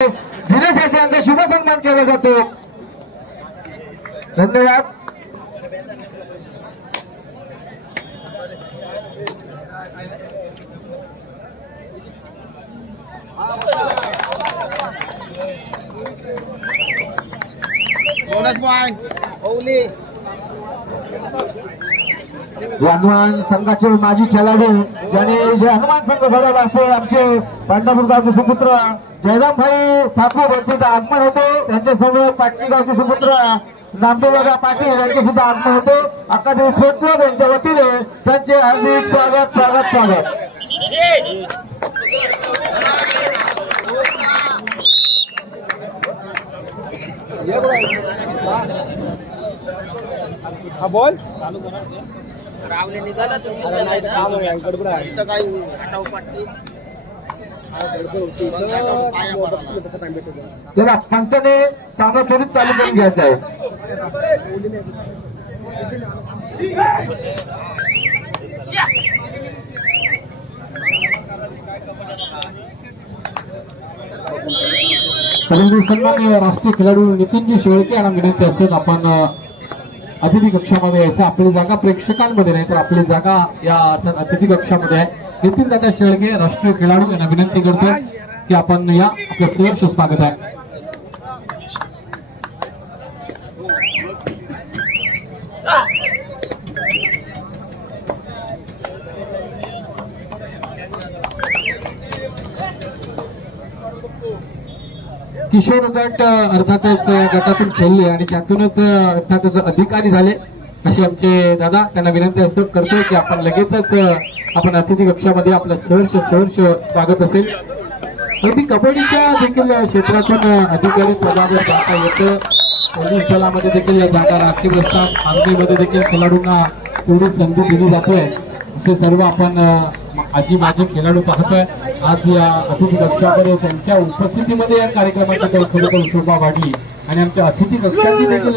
दिनेश असे यांचा शुभ सन्मान केला जातो. धन्यवाद. बोनस पॉइंट ओली हनुमान संघाचे माजी खेळाडू ज्याने जे हनुमान संघ घडवला असे आमचे पांढरपूर गावचे सुपुत्र जयराम भाऊ ठाकूर यांचे आगमन होते. त्यांच्यासमोर पाटणी गावचे सुपुत्र नामदेवदा पाटील यांचे सुद्धा आगमन होते. अकादमी स्पोर्ट यांच्या वतीने. त्यांचे हार्दिक स्वागत स्वागत स्वागत. हा बोल. रावले निघाला तुमची इथं काही आटाव पाटली. त्याला पंचाने सामना त्वरित चालू करून घ्यायचा आहे. परंतु सन्मान्य राष्ट्रीय खेळाडू नितीनजी शेळके यांना विनंती असेल आपण अतिथी कक्षामध्ये यायचं आपली जागा प्रेक्षकांमध्ये नाही तर आपली जागा या अर्थात अतिथी कक्षामध्ये आहे. नितीन दादा शेळगे राष्ट्रीय खेळाडू यांना विनंती करतो की आपण या आपलं सहर्ष स्वागत आहे. किशोर गट अर्थातच अ, गटातून खेळले आणि त्यातूनच अर्थातच अधिकारी झाले. असे आमचे दादा त्यांना विनंती असतो. करतोय की आपण लगेचच आपण अतिथी कक्षामध्ये आपलं सहर्ष सहर्ष स्वागत असेल. अगदी कबड्डीच्या देखील क्षेत्रातून अधिकारी प्रभावित जाता येतं. पोलीस दलामध्ये देखील जागा राखीव असतात. आर्मीमध्ये देखील खेळाडूंना तेवढी संधी दिली जाते. असे सर्व आपण आजी माजी खेळाडू पाहतोय आज या अतिथी कक्षामध्ये त्यांच्या उपस्थितीमध्ये या कार्यक्रमाची तर खरोखर शोभा वाढली. आणि आमच्या अतिथी कक्षाची देखील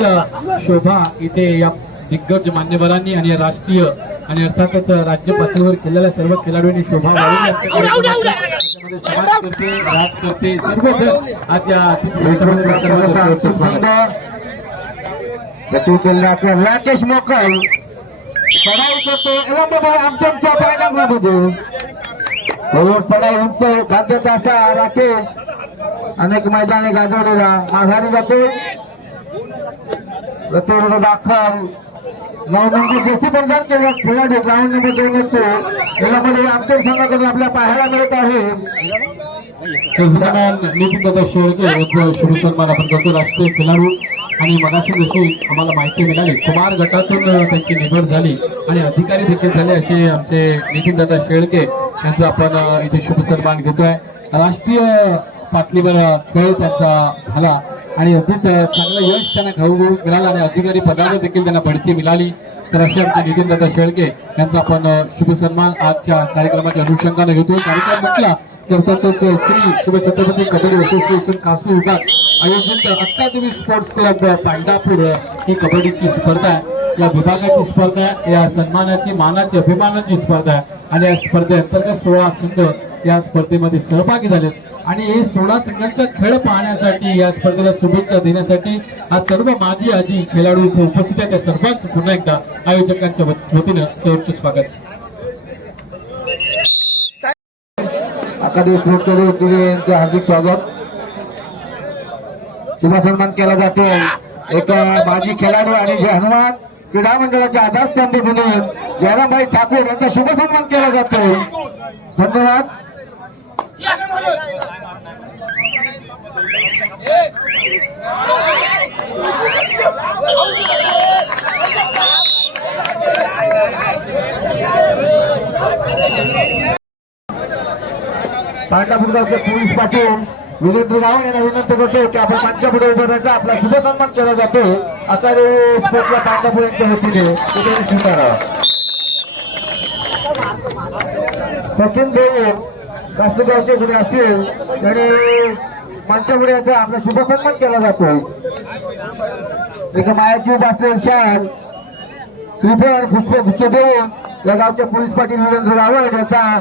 शोभा इथे या दिग्गज मान्यवरांनी आणि राष्ट्रीय आणि अर्थातच राज्य पातळीवर केलेल्या सर्व खेळाडूंनी शोभा वाढवली. आज या अतिथी राकेश मोकल. चढाई करतो. आमच्या पायऱ्यामध्ये. चढाई उंच बाध्यता असा राकेश अनेक मैदाने गाजवलेला. माघारी जातो. प्रतिरोध दाखल. नऊ नंबर जसे बंधन केलं खेळाडू ग्राउंड नंबर दोन येतो. यामध्ये आमच्या संघाकडून आपल्या पाहायला मिळत आहे. दरम्यान नितीन शेळके यांचं शुभ सन्मान आपण करतो राष्ट्रीय खेळाडू. आणि मगाशी जशी आम्हाला माहिती मिळाली कुमार गटातून त्यांची निवड झाली आणि अधिकारी देखील झाले असे आमचे नितीनदादा शेळके यांचा आपण इथे शुभ सन्मान घेतोय. राष्ट्रीय पातळीवर अ, खेळ त्यांचा झाला आणि अधिक अ, चांगलं यश त्यांना घाऊ मिळालं आणि अधिकारी पदाने देखील त्यांना बढती मिळाली. तर असे आमचे नितीनदादा शेळके यांचा आपण शुभ सन्मान आजच्या कार्यक्रमाच्या अनुषंगाने घेतोय. कार्यक्रम म्हटला तर त्यातच श्री शिवछत्रपती कबड्डी असोसिएशन कासू विभाग आयोजित अकादमी स्पोर्ट्स क्लब पांडापूर ही कबड्डीची स्पर्धा आहे. या विभागाची स्पर्धा आहे. या सन्मानाची मानाची अभिमानाची स्पर्धा आहे. आणि या स्पर्धेअंतर्गत सोळा संघ या स्पर्धेमध्ये सहभागी झालेत. आणि हे सोळा संघांचा खेळ पाहण्यासाठी या स्पर्धेला शुभेच्छा देण्यासाठी आज सर्व माजी आजी खेळाडू इथे उपस्थित आहेत. त्या सर्वांच पुन्हा एकदा आयोजकांच्या वतीनं सहर्ष स्वागत. अकादमी स्पोर्ट क्लब यांचे हार्दिक स्वागत. शुभ सन्मान केला जातो. एक माजी खेळाडू आणि जे हनुमान क्रीडा मंडळाचे आधारस्तंभ म्हणून जयरामभाई ठाकूर यांचा शुभ सन्मान केला जातो. धन्यवाद. पांढरापूरगावचे पोलीस पाटील विरेंद्र राव यांना विनंती करतो की आपण मंचा पुढे उभं राहायचं. आपला शुभ सन्मान केला जातो. अकादमी स्पोर्टला पांढरापूर यांच्या वतीने कुठेही स्वीकारा. सचिन देव कास्तुगावचे गुन्हे असतील त्याने मंचापुढे यांचा आपला शुभ सन्मान केला जातो. एका मायाची उभा असलेली शाल श्रीफळ पुष्प गुच्छ देऊन या गावचे पोलीस पाटील विरेंद्र रावळ यांचा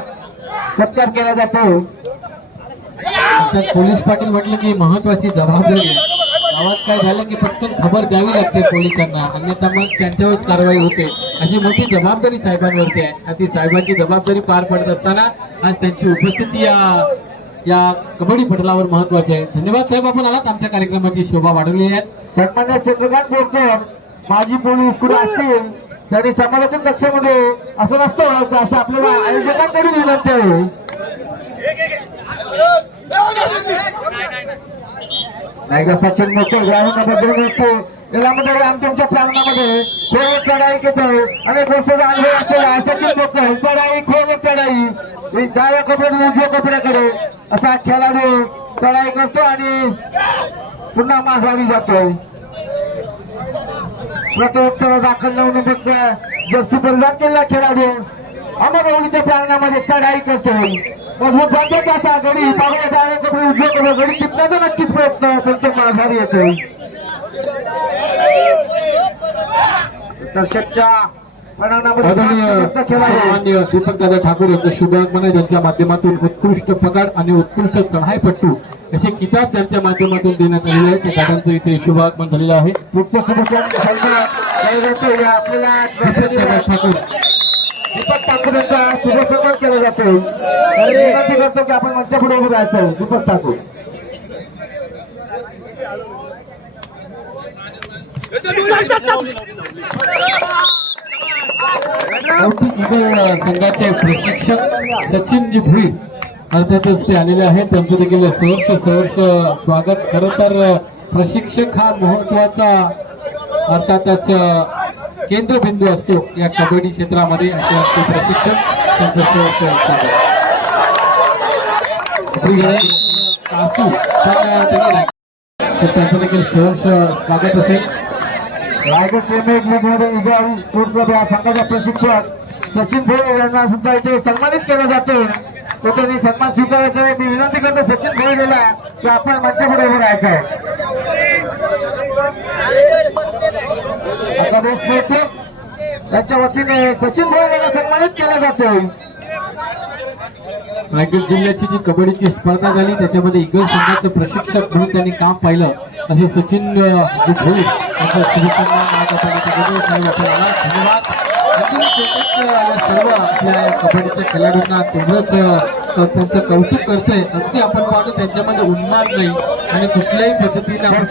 सत्कार केला जातो. पोलीस पाटील म्हटलं की महत्वाची जबाबदारी गावात काय झालं की पटकन खबर द्यावी लागते पोलिसांना अन्यथा मग त्यांच्यावरच कारवाई होते. अशी मोठी जबाबदारी साहेबांवरती आहे. आणि ती साहेबांची जबाबदारी पार पडत असताना आज त्यांची उपस्थिती या या कबड्डी पटलावर महत्वाची आहे. धन्यवाद साहेब आपण आलात. आमच्या कार्यक्रमाची शोभा वाढवली आहे. सन्मान्य चंद्रकांत बोरकर माजी पोलीस कुठे असतील? त्यांनी समाजाच्या कक्षामध्ये असं नसतं असं आपल्याला आयोजकांकडून विनंती आहे. नाही का सचिन मोठे ग्रामीणाबद्दल नसतो यामध्ये आमच्या प्रांगणामध्ये खोल चढाई घेतो. आणि वर्षाचा अनुभव असलेला सचिन मोठे चढाई खोल चढाई. डाव्या कपड्यातून उजव्या कपड्याकडे असा खेळाडू चढाई करतो आणि पुन्हा माघारी जातो. प्रत्युत्तर दाखल नऊ नंबरचा जर्सी परिधान केलेला खेळाडू अमरवलीच्या प्रांगणामध्ये चढाई करतोय मजबूत बांधत असा गडी? उजव्या कपडे गडी टिपण्याचा नक्कीच प्रयत्न पण तो माघारी येतोय खेळाडू सन्माननीय दीपक दादा ठाकूर यांचं शुभागमन आहे. त्यांच्या माध्यमातून उत्कृष्ट पगार आणि उत्कृष्ट चढाईपट्टू असे किताब त्यांच्या माध्यमातून देण्यात आलेले आहेत. त्या दादांचं इथे शुभागमन झालेलं आहे. आपल्याला दीपक यांचा शुभसन्मान केला जातो विनंती करतो की आपण मंचापुढे उभं राहायचं. दीपक ठाकूर. संघाचे प्रशिक्षक सचिनजी भुईर अर्थातच ते आलेले आहेत. त्यांचं देखील सहर्ष सहर्ष स्वागत. खरं तर प्रशिक्षक हा महत्त्वाचा अर्थातच केंद्रबिंदू असतो या कबड्डी क्षेत्रामध्ये असे आमचे प्रशिक्षक त्यांचं तर त्यांचं देखील सहर्ष स्वागत असेल. रायगड प्रेमिक लीगमध्ये विजय स्पोर्ट्स क्लब या संघाचा प्रशिक्षक सचिन भोई यांना सुद्धा इथे सन्मानित केलं जातं तो त्यांनी सन्मान स्वीकारायचा आहे. मी विनंती करतो सचिन भोई की आपण मंचापुढे उभं राहायचं आहे. आता बेस्ट स्पोर्ट्स क्लब वतीने सचिन भोई सन्मानित केला जातो रायगड जिल्ह्याची जी कबड्डीची स्पर्धा झाली त्याच्यामध्ये इगल संघाचं प्रशिक्षक म्हणून त्यांनी काम पाहिलं. असं सचिन अं, जी भोईर धन्यवाद. सर्व आपल्या कबड्डीच्या खेळाडूंना तेवढंच त्यांचं कौतुक करतोय अगदी आपण पाहतो त्यांच्यामध्ये उन्माद नाही आणि कुठल्याही पद्धतीने आपण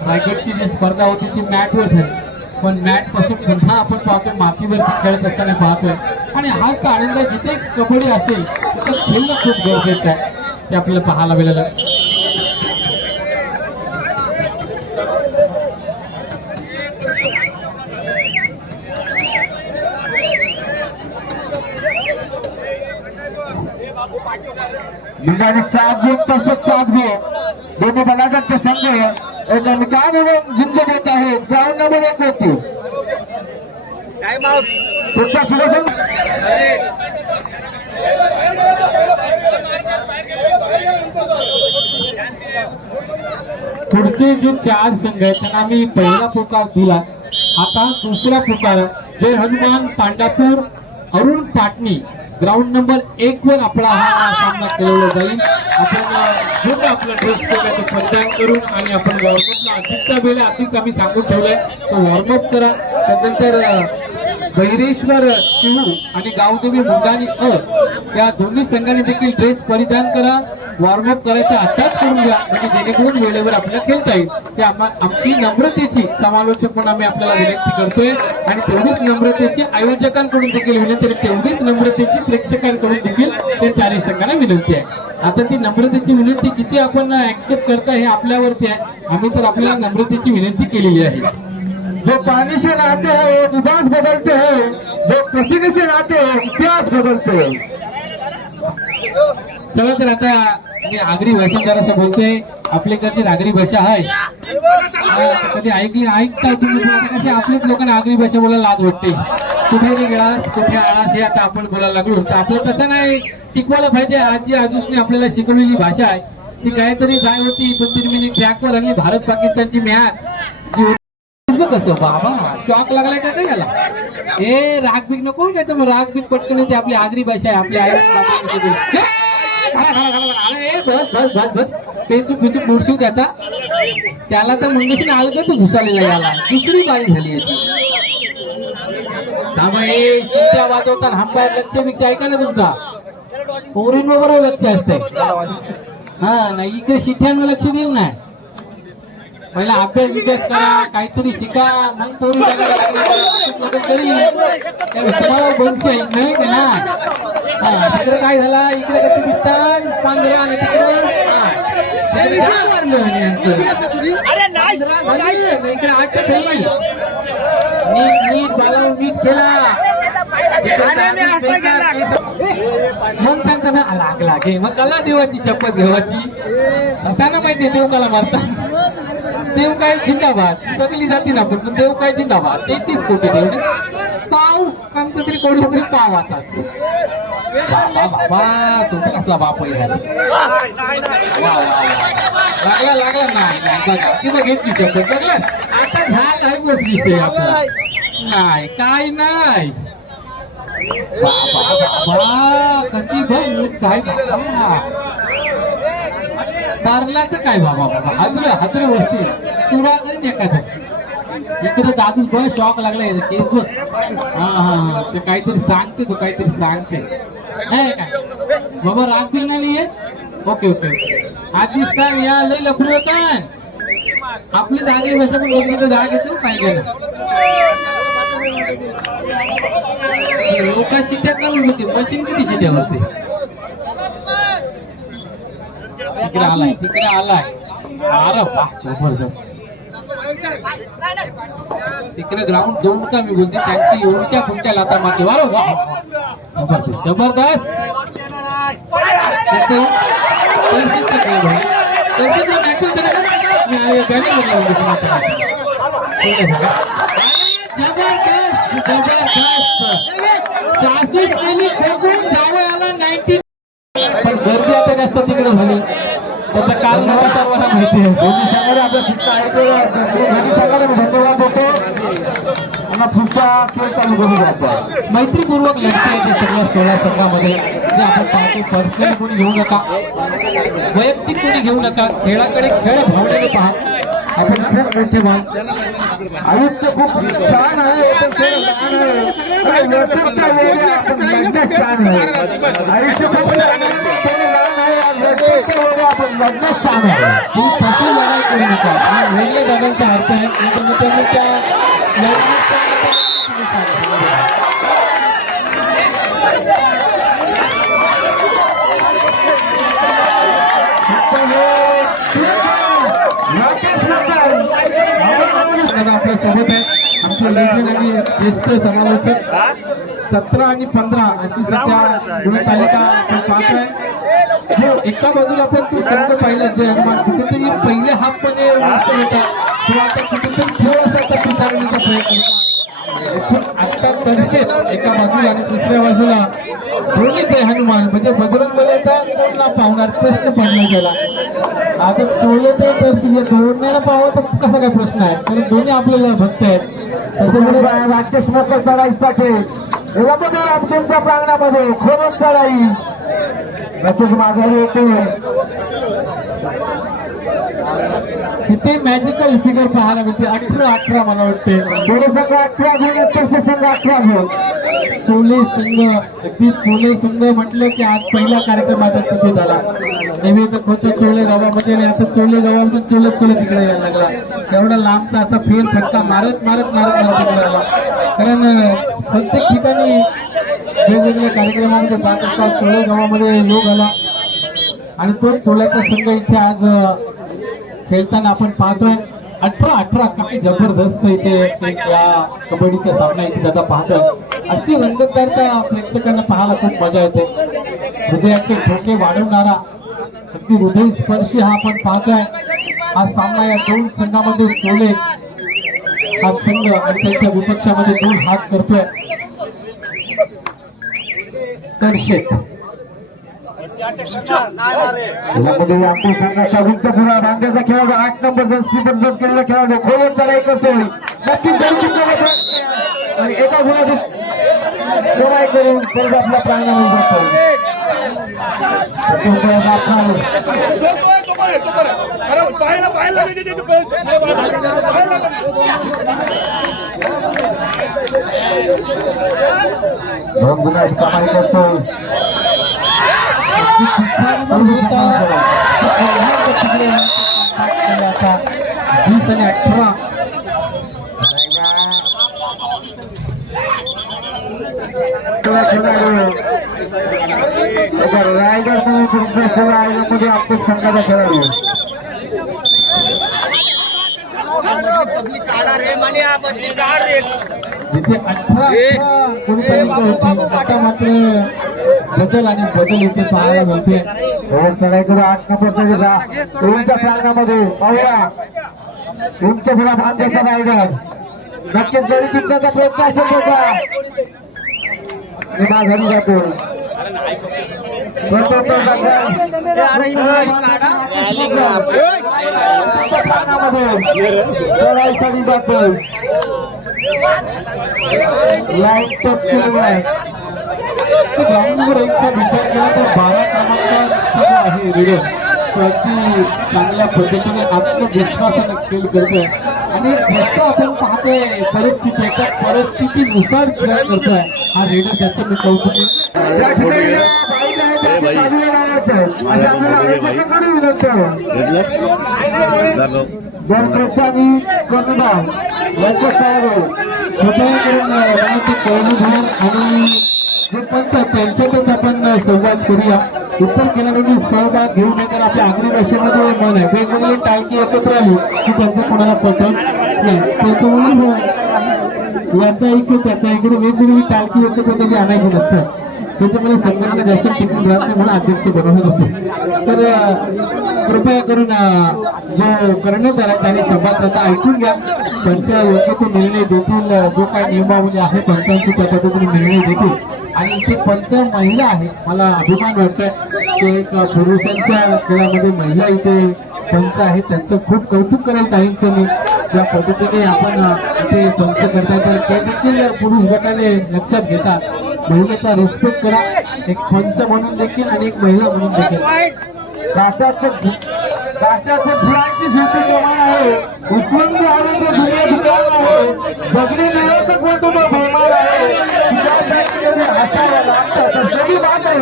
रायगडची जी स्पर्धा होती ती मॅटवर झाली पण मॅटपासून पुन्हा आपण पाहतोय मातीवरती खेळत असताना पाहतोय आणि हाच आनंद जिथे कबड्डी असेल तिथं खेळणं खूप गरजेचं आहे. ते आपल्याला पाहायला मिळालं. म्हणजे तसंच दोन्ही बलागत संघ देत ग्राउंड नंबर एक होती. पुढचे जे चार संघ आहेत त्यांना मी पहिला पुकार दिला. आता दुसरा पुकार जय हनुमान पांडापूर अरुण पाटणी. ग्राउंड नंबर एक वर आपला हा सामना खेळवला जाईल. आपण अं, जो आपला ड्रेस करू तो करून आणि आपण वॉर्मअपला अधिकचा वेळ आधीच आम्ही सांगून ठेवलाय. तो वॉर्मअप करा. त्यानंतर बहिरेश्वर शिवू आणि गावदेवी मुंडानी अ या दोन्ही संघाने देखील ड्रेस परिधान करा वॉर्मअप करायचा आताच करून घ्या. म्हणजे जेणेकरून वेळेवर आपल्याला खेळता येईल. ते आम्हा आमची नम्रतेची समालोचक म्हणून आम्ही आपल्याला विनंती करतोय. आणि तेवढीच नम्रतेची आयोजकांकडून देखील विनंती आहे. तेवढीच नम्रतेची प्रेक्षकांकडून देखील त्या चारही संघांना विनंती आहे. आता ती नम्रतेची विनंती किती आपण ऍक्सेप्ट करता हे आपल्यावरती आहे. आम्ही तर आपल्याला नम्रतेची विनंती केलेली आहे. जो पानी से नहाते हैं वो लिबास बदलते हैं जो पसीने से नहाते हैं इतिहास बदलते हैं। चला तर आता मी आगरी भाषा जरासं बोलतोय आपल्याकडची नागरी भाषा आहे. कधी ऐकली ऐकता तुम्ही आता कशी आपल्याच लोकांना आगरी भाषा बोलायला लाज वाटते. कुठे गेलास कुठे आळास हे आता आपण बोलायला लागलो. तर आपलं तसं नाही टिकवायला पाहिजे. आजी आजूसने आपल्याला शिकवलेली भाषा आहे. ती काहीतरी काय होती पण तिने मी ट्रॅकवर आणली भारत पाकिस्तानची मॅच तुझं कसं? बाबा शॉक लागलाय का काय याला? ए राग बीक नको हो काय तर मग राग बीक पटकन येते आपली आगरी भाषा आहे आपली आई बस बस बस बस. त्याचा त्याला तर मंगेशीने तर घुसालेला याला? दुसरी बारी झाली याची. थांबा ए शिट्ट्या वाजवताना हंपायर लक्ष बिक्ष ऐका ना तुमचा? पोरींवर बरोबर लक्ष असतंय. हा नाही इकडे शिट्ट्यांवर लक्ष देऊ नाही पहिला अभ्यास विभ्यास करा काहीतरी शिका मग पोरी तरी तुम्हाला बनशी नाही का ना? तिकडे काय झाला? इकडे कसे दिसतात? पांढरा आणि तिकडे? मारलं इकडे आठ झाली नीट नीट बाला नीट केला. मग सांगता ना लागला घे मग कला देवाची शपथ घेवाची त्यांना माहिती देव कला मारतात. देव काय जिंदाबाद. सगळी जाती ना पण पण देव काय जिंदाबाद. तेहतीस कोटी तेवढे पाव आमचं तरी कोणी तरी पाव आताच बाबा तुमचा कसला बाप लागला लागला. नाही बघा. घेतली शपथ बघलं आता झाला बस विषय आपला. नाही काय नाही. बाबा बाबा कधी बघ? काय बाबा? तारल्याचं काय बाबा बाबा? हादरे हादरे वस्ती. चुरा करीन एखादं इकडे दादू बघ शॉक लागलाय केस बघ हा हा हा. ते काहीतरी सांगते तो काहीतरी सांगते. नाही काय बाबा राग बिल नाही ओके ओके ओके. आधीच काय या लय लफडू होता आपली जागे भाषा पण बघली तर जाग येतो काय गेलं. लोका शिट्या करून होती. मशीन किती शिट्या होते? तिकडे आलाय तिकडे आलाय. अरे वा जबरदस्त. तिकडे ग्राउंड जाऊन का मी बोलते त्यांची उलट्या फुलट्या लाता माती अरे वा जबरदस्त जबरदस्त. आता. जबरदस्त जबरदस्त. केली फेकून जावं आला नाईन्टी पण गर्दी आता जास्त तिकडे झाली. त्याचं आता सर्वांना माहिती आहे दोन्ही संघाने आपल्या शिक्षा ऐकलं दोन्ही संघाने मी धन्यवाद देतो. पुढचा खेळ चालू मैत्रीपूर्वक लढते आहे ते सगळ्या सोळा संघामध्ये. जे आपण पाहतो पर्सनली कोणी घेऊ नका. वैयक्तिक कोणी घेऊ नका. खेळाकडे खेळ भावनेने पहा. आपण खूप मोठे व्हाल आयुष्य खूप छान आहे. पण लहान आहे. आहे, आपण लढण्यात छान आहे. आयुष्य खूप लढाई करू नका. वेगळे जगांचा अर्थ आहे त्यांना त्या आपल्यासोबत आहे. आमचे आणि ज्येष्ठ समालोचक सतरा आणि पंधरा अशी सध्या गुणतालिका आपण पाहतोय. हो, एका बाजूला पण तू शब्द पाहिला असेल हनुमान. कुठेतरी पहिले हाफमध्ये होता किंवा आता कुठेतरी थोडासा आता पिसारण्याचा प्रयत्न. आता तसेच एका बाजूला आणि दुसऱ्या बाजूला दोन्हीच आहे हनुमान. म्हणजे बजरंग बलाचा कोण ना पाहणार प्रश्न पडला गेला आता टोले ते तर दोन्हीला पाहावं तर कसा काय प्रश्न आहे? कारण दोन्ही आपल्याला भक्त आहेत. त्याच्यामुळे वाक्य मकर लढाईसाठी यामध्ये तुमच्या प्रांगणामध्ये खोरच लढाई नक्कीच माघारी येते इथे मॅजिकल फिगर पाहायला मिळते? अठरा अठरा मला वाटते. दोन्ही संघ अठरा गुण उत्तरचे संघ अठरा गुण चोले संघ. अगदी चोले संघ म्हटलं की आज पहिला कार्यक्रम आता तिथे झाला. नेहमी तर होतं चोले गावामध्ये आणि असं चोले गावामधून चोले चोले तिकडे यायला लागला. एवढा लांबचा असा फेर फटका मारत मारत मारत मारत तिकडे आला. कारण प्रत्येक ठिकाणी वेगवेगळ्या कार्यक्रमामध्ये जात असतात. चोळे गावामध्ये योग आला. आणि तो टोल्याचा संघ इथे आज खेळताना आपण पाहतोय. अठरा अठरा काय जबरदस्त इथे या कबड्डीचा सामना इथे दादा पाहतोय. अशी रंगतदारता प्रेक्षकांना पाहायला खूप मजा येते. हृदयाचे ठोके वाढवणारा अगदी हृदय स्पर्शी हा आपण पाहतोय. हा सामना या दोन संघामध्ये टोले हा संघ आणि त्यांच्या विपक्षामध्ये दोन हात करतोय. तर शेत यामध्ये आपल्या संघाचा विंटपुरा बांध्याचा खेळाडू आठ नंबर जर्सी बंधन केलेला खेळाडू खोलवर चढायचं असेल नक्कीच जर्सी सोबत आणि एका गुणाची सोडाई करून परत आपल्या प्रांगणामध्ये जातो त्याच्यामुळे मात्र दोन गुणाची कमाई करतो वीस आणि अठरा रायगडमध्ये आपल्या संघाचा खेळाडू जिथे अठरा मात्र बदल आणि बदल इथे पाहायला मिळते. रोड आठ नंबरचा तुमच्या प्रांगणामध्ये पाहूया. उंच पुढे बांधायचा रायगड. नक्कीच गडी जिंकण्याचा प्रयत्न असेल त्याचा. घरी जातो जातो लाइट टच केलेला आहे. ग्राउंडवर एकचा विचार केला तर बारा क्रमांकाचा आहे रेडर तो अगदी चांगल्या पद्धतीने आत्मविश्वासाने खेळ करतोय. आणि जसं आपण पाहतोय परिस्थिती त्या परिस्थितीनुसार खेळ करतोय. हा रेडर त्याचं मी कौतुक. दोन कर्णधार यांच्या कर्णधार आणि जे पंच त्यांच्यातच आपण संवाद करूया. इतर खेळाडूंनी सहभाग घेऊ नये कारण आपल्या आगरी भाषेमध्ये मन आहे. वेगवेगळी टाळकी एकत्र आली की त्यांचं कोणाला पटत नाही. त्याच्यामुळे याचा ऐकून त्याचा ऐकून वेगवेगळी टाळकी एकत्र कधी आणायची नसतात. त्याच्यामुळे संघटना जास्त टिकून राहत नाही म्हणून अध्यक्ष बनवत होते. तर कृपया करून जो कर्णधार आहे त्याने सभासदा ऐकून घ्या. त्यांच्या योग्य तो निर्णय देतील जो काही नियमावली आहे पंचांची त्या पद्धतीने निर्णय देतील. आणि इथे पंच महिला आहे मला अभिमान वाटतोय. की एक पुरुषांच्या खेळामध्ये महिला इथे पंच आहेत त्यांचं खूप कौतुक करेल काहींचं मी. ज्या पद्धतीने आपण इथे पंच करताय तर ते देखील पुरुष गटाने लक्षात घेतात. महिलेचा रिस्पेक्ट करा. एक पंच म्हणून देखील आणि एक महिला म्हणून देखील. राष्ट्राचं काट्याचं फुलांची शेती प्रमाण आहे. उस्मंदी आरोग्य जुने दुकान आहे. बगडी निरंतर कुटुंब बेमार आहे. सगळी बात आहे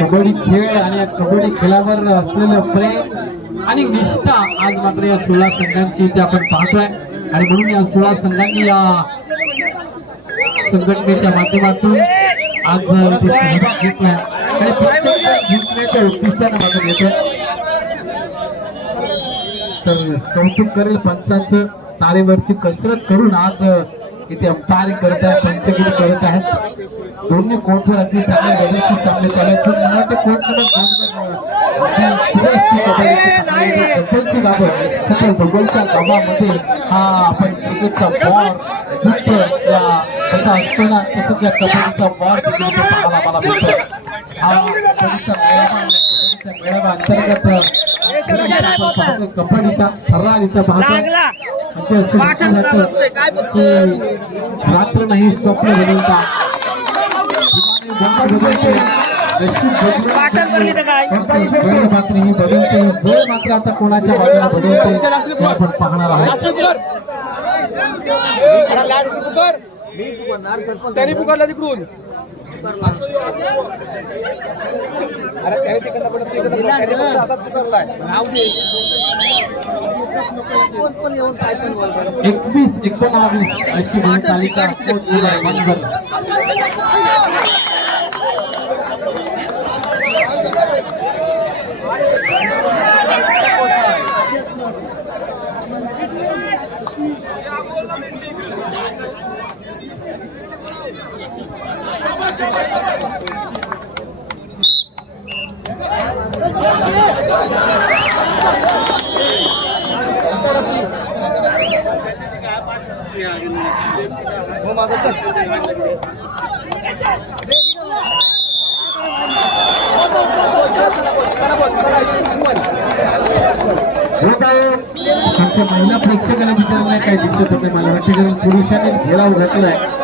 कबड्डी खेळ आणि या कबड्डी खेळावर असलेलं प्रेम आणि निष्ठा आज मात्र या सोळा संघांची इथे आपण पाहतोय. आणि म्हणून या सोळा संघांनी या संघटनेच्या माध्यमातून आज इथे सहभाग घेतला आणि प्रत्येक जिंकण्याच्या उद्दिष्टाने मात्र घेत तर कौतुक करेल पंचांचं तारेवरची कसरत करून आज इथे अंपायरिंग करत आहेत पंचगिरी करत आहेत. दोन्ही कोर्टवर अगदी चांगले व्यवस्थित चांगले चालत पण मला वाटतं कोर्टमध्ये गाभा भूगोलच्या गावामध्ये हा आपण क्रिकेटचा बॉल फक्त या तसा असतो ना तसंच या कबड्डीचा बॉल तिथे इथे पाहायला मला मिळतो हा कबड्डीचा मेळावा कबड्डीच्या मेळावा अंतर्गत कबड्डीचा थरार इथं पाहतो म्हणजे असं रात्र नाही स्वप्न बनवता मात्र ही बदलते वेळ मात्र आता कोणाच्या बाजूला बदलते आपण पाहणार आहोत त्यांनी पुकारला तिकडून अरे त्याने तिकडनं पडत तिकडनं पुकारलाय नाव दे एकवीस एकोणावीस अशी गुणतालिका आमच्या महिला प्रेक्षकाला विचारलंय काय दिसत होते मला वाटतं कारण पुरुषांनी घोडा घातलाय